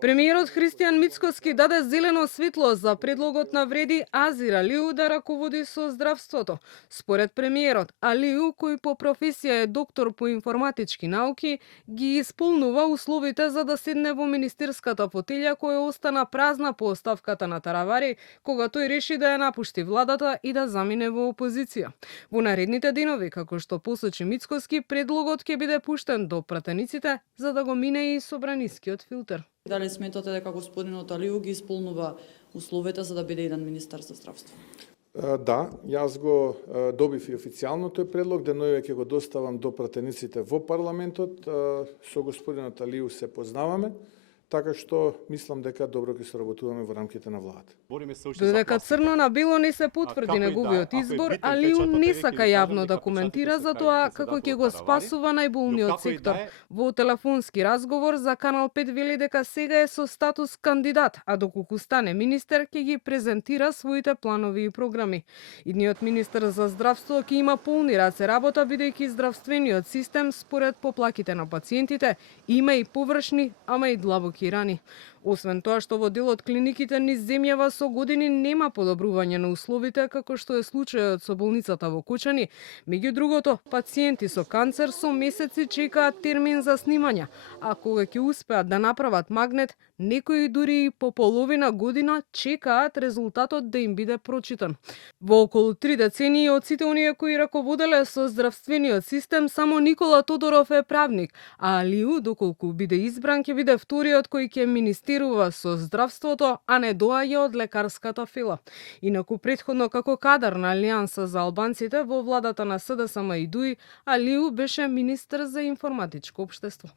Премиерот Христијан Мицкоски даде зелено светло за предлогот на Вреди Азир Алиу да раководи со здравството. Според премиерот, Алиу, кој по професија е доктор по информатички науки, ги исполнува условите за да седне во министерската фотелја која остана празна по оставката на Таравари, кога тој реши да ја напушти владата и да замине во опозиција. Во наредните денови, како што посочи Мицкоски, предлогот ќе биде пуштен до пратениците за да го мине и собранискиот филтер. Дали сметате дека господинот Алиу ги исполнува условите за да биде еден министер за здравство? Да, јас го добив и официјално тој предлог, денојаве ќе го доставам до пратениците во парламентот. Со господинот Алиу се познаваме, така што мислам дека добро ќе соработуваме во рамките на владата. Додека црно на бело не се потврди неговиот избор, Алиу не сака јавно да коментира за тоа како ќе го спасува најболниот сектор. Во телефонски разговор за Канал 5 вели дека сега е со статус кандидат, а доколку стане министер ќе ги презентира своите планови и програми. Идниот министер за здравство ќе има полни раце работа бидејќи здравствениот систем според поплаките на пациентите има и површни, ама и длабоки рани. Освен тоа што во дел од клиниките низ земјава со години нема подобрување на условите како што е случајот со болницата во Кочани, меѓу другото, пациенти со канцер со месеци чекаат термин за снимање, а кога ќе успеат да направат магнет, некои дури и по половина година чекаат резултатот да им биде прочитан. Во околу 3 децении од сите оние кои раководеле со здравствениот систем, само Никола Тодоров е правник, а Алиу, доколку биде избран, ќе биде вториот кој ќе министерува со здравството, а не доаѓа од лекарската фила. Инаку претходно како кадар на Алијанса за албанците во владата на СДСМ и ДУИ, Алиу беше министер за информатичко општество.